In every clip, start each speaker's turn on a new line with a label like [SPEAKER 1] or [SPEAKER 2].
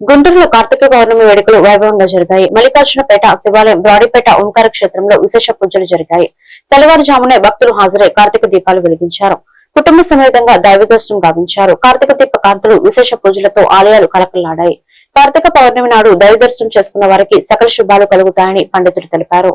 [SPEAKER 1] గుంటూరులో కార్తీక పౌర్ణమి వేడుకలు వైభవంగా జరిగాయి. మల్లికార్జునపేట శివాలయం బ్రాడీపేట ఓంకార క్షేత్రంలో విశేష పూజలు జరిగాయి. తెల్లవారుజామునే భక్తులు హాజరై కార్తీక దీపాలు వెలిగించారు. కుటుంబ సమేతంగా దైవదర్శనం గావించారు. కార్తీక దీప కాంతులు విశేష పూజలతో ఆలయాలు కలకల్లాడాయి కార్తీక పౌర్ణమి నాడు దైవదర్శనం చేసుకున్న వారికి సకల శుభాలు కలుగుతాయని పండితులు తెలిపారు.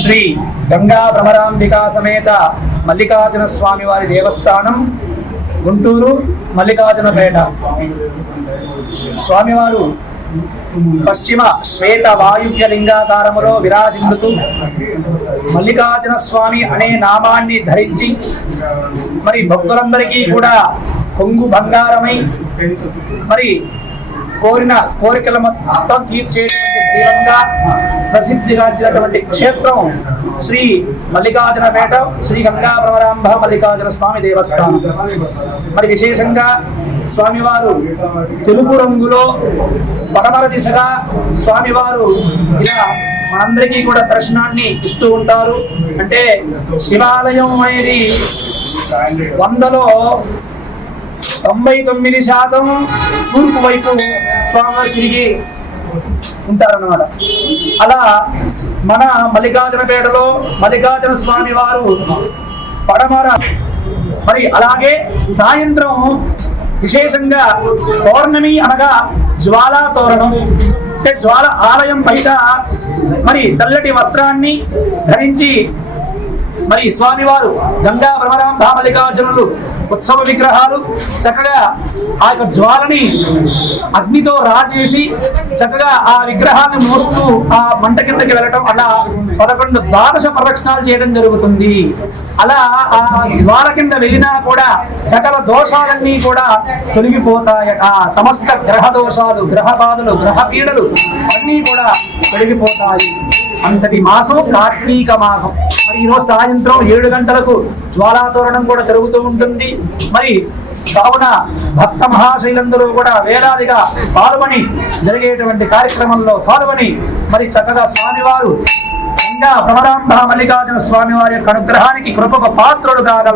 [SPEAKER 2] శ్రీ గంగా భ్రమరాంబికా సమేత మల్లికార్జున స్వామి వారి దేవస్థానం గుంటూరు మల్లికార్జునపేట. స్వామివారు పశ్చిమ శ్వేత వాయువ్య లింగాకారములో విరాజిల్లుతూ మల్లికార్జున స్వామి అనే నామాన్ని ధరించి మరి భక్తులందరికీ కూడా కొంగు బంగారమై మరి కోరిన కోరికల మొత్తం తీర్చేటువంటి దైవంగా ప్రసిద్ధిగాంచినటువంటి క్షేత్రం శ్రీ మల్లికార్జునపేట శ్రీ గంగా ప్రవరాంబ మల్లికార్జున స్వామి దేవస్థానం. మరి విశేషంగా స్వామివారు తెలుపు రంగులో పడమర దిశగా స్వామివారు ఇలా మనందరికీ కూడా దర్శనాన్ని ఇస్తూ ఉంటారు. అంటే శివాలయం అనేది వందలో తొంభై తొమ్మిది శాతం తూర్పు వైపు స్వామివారు తిరిగి ఉంటారన్నమాట. అలా మన మల్లికార్జునపేటలో మల్లికార్జున స్వామి వారు పడమర మరి అలాగే సాయంత్రం విశేషంగా పౌర్ణమి అనగా జ్వాలా తోరణం. అంటే జ్వాల ఆలయం బయట మరి తెల్లటి వస్త్రాన్ని ధరించి మరి స్వామివారు గంగా భ్రమరాం భామలికార్జునులు ఉత్సవ విగ్రహాలు చక్కగా ఆ యొక్క జ్వాలని అగ్నితో రాజేసి చక్కగా ఆ విగ్రహాన్ని మోస్తూ ఆ మంట కిందకి వెళ్ళటం అలా పదకొండు ద్వాదశ ప్రదక్షిణాలు చేయడం జరుగుతుంది. అలా ఆ ద్వార కింద వెళ్ళినా కూడా సకల దోషాలన్నీ కూడా తొలగిపోతాయట. సమస్త గ్రహ దోషాలు గ్రహ బాధలు గ్రహ పీడలు అన్నీ కూడా తొలగిపోతాయి. అంతటి మాసం కార్తీక మాసం. మరి ఈరోజు సాయంత్రం ఏడు గంటలకు జ్వాలాతోరణం కూడా జరుగుతూ ఉంటుంది. మరి కావున భక్త మహాశైలందరూ కూడా వేలాదిగా పాల్గొని జరిగేటువంటి కార్యక్రమంలో పాల్గొని మరి చక్కగా స్వామివారు గంగా భ్రమరాంభ మల్లికార్జున స్వామి వారి యొక్క అనుగ్రహానికి కృపకు పాత్రుడు కాగలరు